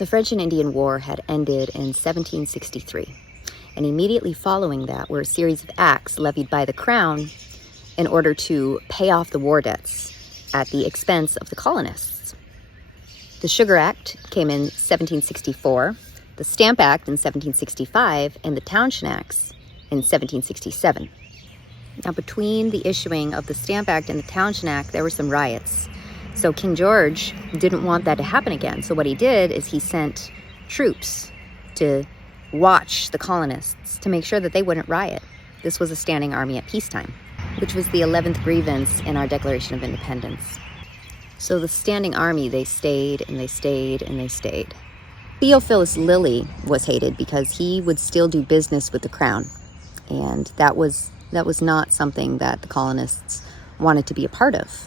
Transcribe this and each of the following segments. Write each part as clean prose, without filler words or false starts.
The French and Indian War had ended in 1763, and immediately following that were a series of acts levied by the crown in order to pay off the war debts at the expense of the colonists. The Sugar Act came in 1764, the Stamp Act in 1765, and the Townshend Acts in 1767. Now, between the issuing of the Stamp Act and the Townshend Act, there were some riots. So King George didn't want that to happen again. So what he did is he sent troops to watch the colonists to make sure that they wouldn't riot. This was a standing army at peacetime, which was the 11th grievance in our Declaration of Independence. So the standing army, they stayed and they stayed and they stayed. Theophilus Lilly was hated because he would still do business with the crown. And that was not something that the colonists wanted to be a part of.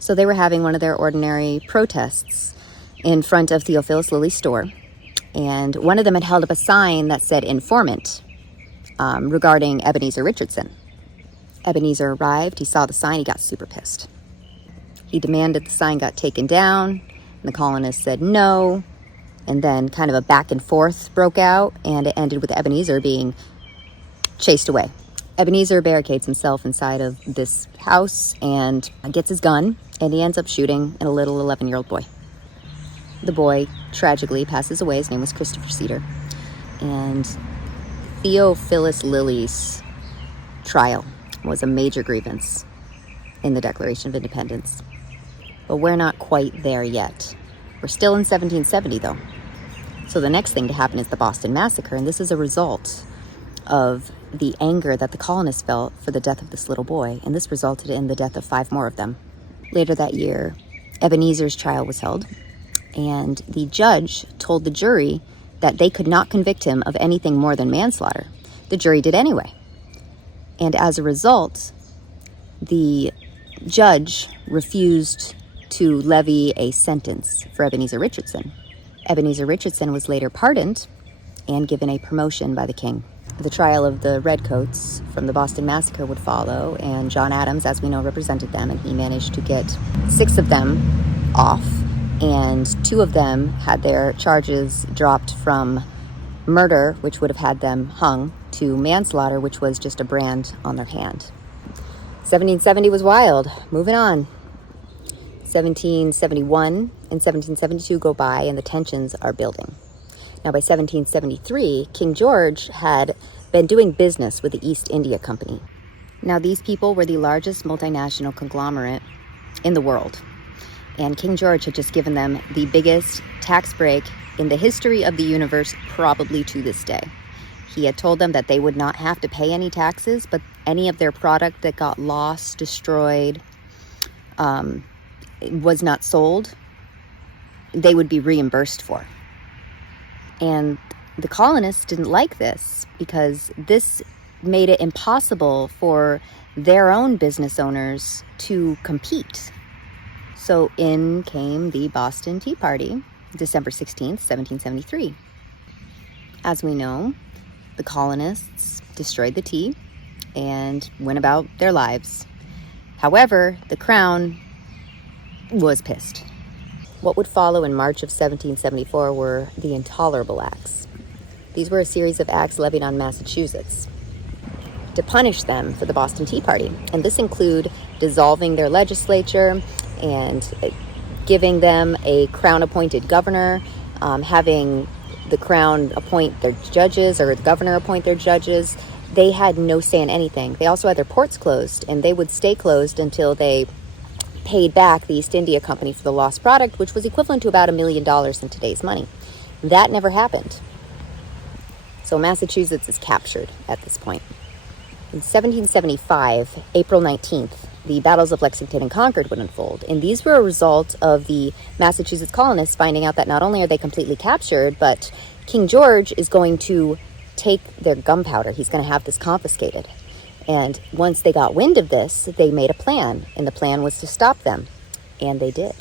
So they were having one of their ordinary protests in front of Theophilus Lilly's store. And one of them had held up a sign that said informant regarding Ebenezer Richardson. Ebenezer arrived, he saw the sign, he got super pissed. He demanded the sign got taken down, and the colonists said no. And then kind of a back and forth broke out, and it ended with Ebenezer being chased away. Ebenezer barricades himself inside of this house and gets his gun, and he ends up shooting at a little 11-year-old boy. The boy tragically passes away. His name was Christopher Cedar. And Theophilus Lilly's trial was a major grievance in the Declaration of Independence. But we're not quite there yet. We're still in 1770, though. So the next thing to happen is the Boston Massacre, and this is a result of the anger that the colonists felt for the death of this little boy, and this resulted in the death of 5 more of them. Later that year, Ebenezer's trial was held, and the judge told the jury that they could not convict him of anything more than manslaughter. The jury did anyway. And as a result, the judge refused to levy a sentence for Ebenezer Richardson. Ebenezer Richardson was later pardoned and given a promotion by the king. The trial of the Redcoats from the Boston Massacre would follow, and John Adams, as we know, represented them, and he managed to get 6 of them off, and 2 of them had their charges dropped from murder, which would have had them hung, to manslaughter, which was just a brand on their hand. 1770 was wild. Moving on. 1771 and 1772 go by, and the tensions are building. Now, by 1773, King George had been doing business with the East India Company. Now, these people were the largest multinational conglomerate in the world, and King George had just given them the biggest tax break in the history of the universe, probably to this day. He had told them that they would not have to pay any taxes, but any of their product that got lost, destroyed, was not sold, they would be reimbursed for. And the colonists didn't like this because this made it impossible for their own business owners to compete. So in came the Boston Tea Party, December 16th, 1773. As we know, the colonists destroyed the tea and went about their lives. However, the crown was pissed. What would follow in March of 1774 were the Intolerable Acts. These were a series of acts levied on Massachusetts to punish them for the Boston Tea Party. And this included dissolving their legislature and giving them a crown-appointed governor, having the crown appoint their judges or the governor appoint their judges. They had no say in anything. They also had their ports closed, and they would stay closed until they paid back the East India Company for the lost product, which was equivalent to about $1 million in today's money. That never happened. So Massachusetts is captured at this point. In 1775, April 19th, the battles of Lexington and Concord would unfold. And these were a result of the Massachusetts colonists finding out that not only are they completely captured, but King George is going to take their gunpowder. He's going to have this confiscated. And once they got wind of this, they made a plan, and the plan was to stop them, and they did.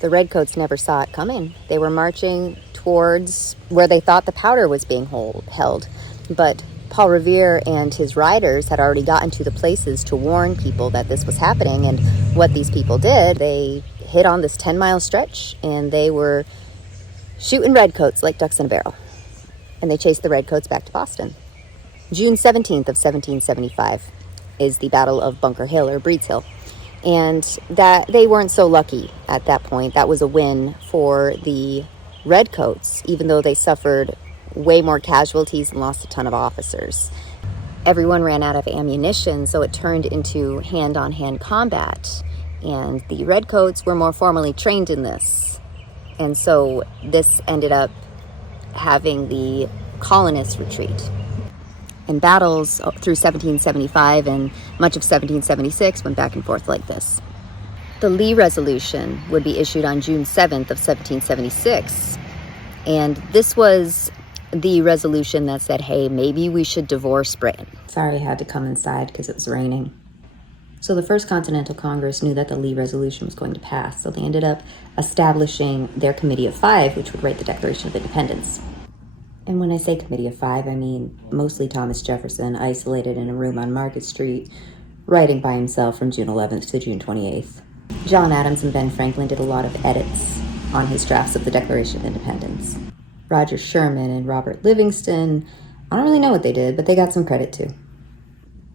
The Redcoats never saw it coming. They were marching towards where they thought the powder was being held, but Paul Revere and his riders had already gotten to the places to warn people that this was happening, and what these people did, they hit on this 10-mile stretch, and they were shooting redcoats like ducks in a barrel. And they chased the redcoats back to Boston. June 17th of 1775 is the Battle of Bunker Hill or Breed's Hill. And that they weren't so lucky at that point. That was a win for the redcoats, even though they suffered way more casualties and lost a ton of officers. Everyone ran out of ammunition, so it turned into hand-on-hand combat. And the redcoats were more formally trained in this. And so this ended up having the colonists retreat. And battles through 1775 and much of 1776 went back and forth like this. The Lee Resolution would be issued on June 7th of 1776. And this was the resolution that said, hey, maybe we should divorce Britain. Sorry, I had to come inside because it was raining. So the First Continental Congress knew that the Lee Resolution was going to pass, so they ended up establishing their Committee of Five, which would write the Declaration of Independence. And when I say Committee of Five, I mean mostly Thomas Jefferson, isolated in a room on Market Street, writing by himself from June 11th to June 28th. John Adams and Ben Franklin did a lot of edits on his drafts of the Declaration of Independence. Roger Sherman and Robert Livingston, I don't really know what they did, but they got some credit too.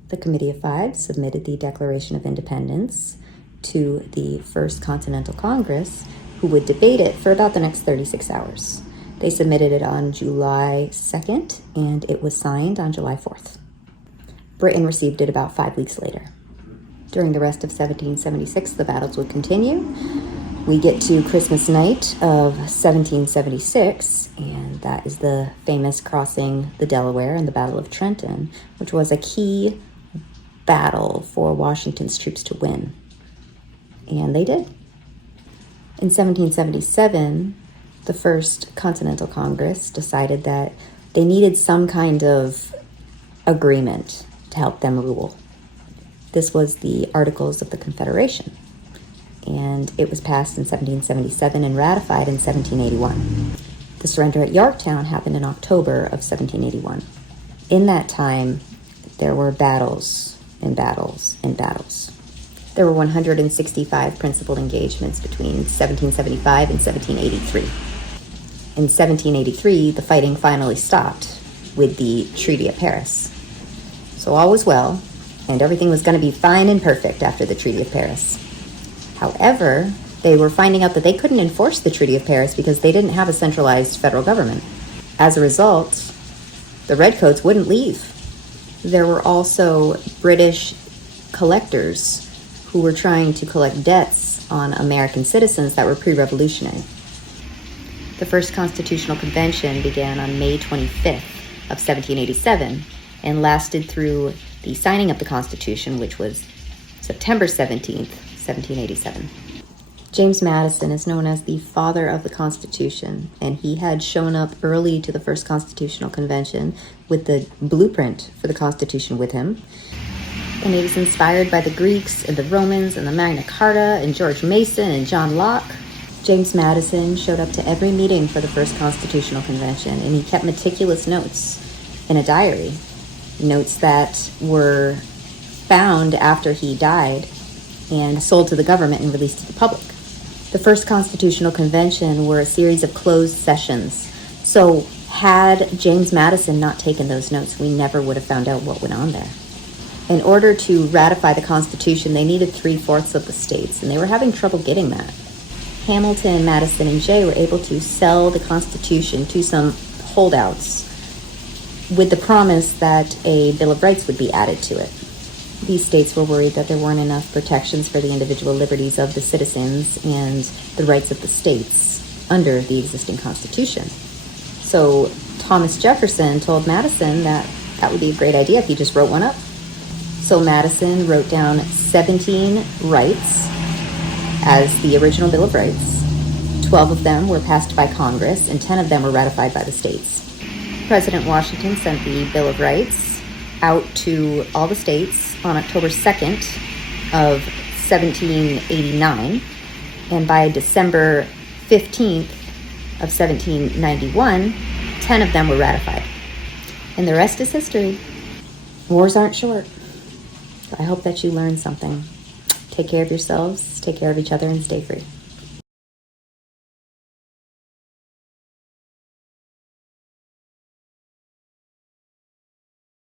The Committee of Five submitted the Declaration of Independence to the First Continental Congress, who would debate it for about the next 36 hours. They submitted it on July 2nd, and it was signed on July 4th. Britain received it about 5 weeks later. During the rest of 1776, the battles would continue. We get to Christmas night of 1776, and that is the famous crossing the Delaware and the Battle of Trenton, which was a key battle for Washington's troops to win. And they did. In 1777, the First Continental Congress decided that they needed some kind of agreement to help them rule. This was the Articles of the Confederation, and it was passed in 1777 and ratified in 1781. The surrender at Yorktown happened in October of 1781. In that time, there were battles and battles and battles. There were 165 principal engagements between 1775 and 1783. In 1783, the fighting finally stopped with the Treaty of Paris. So all was well, and everything was going to be fine and perfect after the Treaty of Paris. However, they were finding out that they couldn't enforce the Treaty of Paris because they didn't have a centralized federal government. As a result, the redcoats wouldn't leave. There were also British collectors who were trying to collect debts on American citizens that were pre-revolutionary. The First Constitutional Convention began on May 25th of 1787 and lasted through the signing of the Constitution, which was September 17th, 1787. James Madison is known as the father of the Constitution, and he had shown up early to the First Constitutional Convention with the blueprint for the Constitution with him. And he was inspired by the Greeks and the Romans and the Magna Carta and George Mason and John Locke. James Madison showed up to every meeting for the First Constitutional Convention, and he kept meticulous notes in a diary, notes that were found after he died and sold to the government and released to the public. The First Constitutional Convention were a series of closed sessions. So had James Madison not taken those notes, we never would have found out what went on there. In order to ratify the Constitution, they needed 3/4 of the states, and they were having trouble getting that. Hamilton, Madison, and Jay were able to sell the Constitution to some holdouts with the promise that a Bill of Rights would be added to it. These states were worried that there weren't enough protections for the individual liberties of the citizens and the rights of the states under the existing Constitution. So Thomas Jefferson told Madison that that would be a great idea if he just wrote one up. So Madison wrote down 17 rights as the original Bill of Rights. 12 of them were passed by Congress, and 10 of them were ratified by the states. President Washington sent the Bill of Rights out to all the states on October 2nd of 1789, and by December 15th of 1791, 10 of them were ratified. And the rest is history. Wars aren't short. I hope that you learned something. Take care of yourselves, take care of each other, and stay free.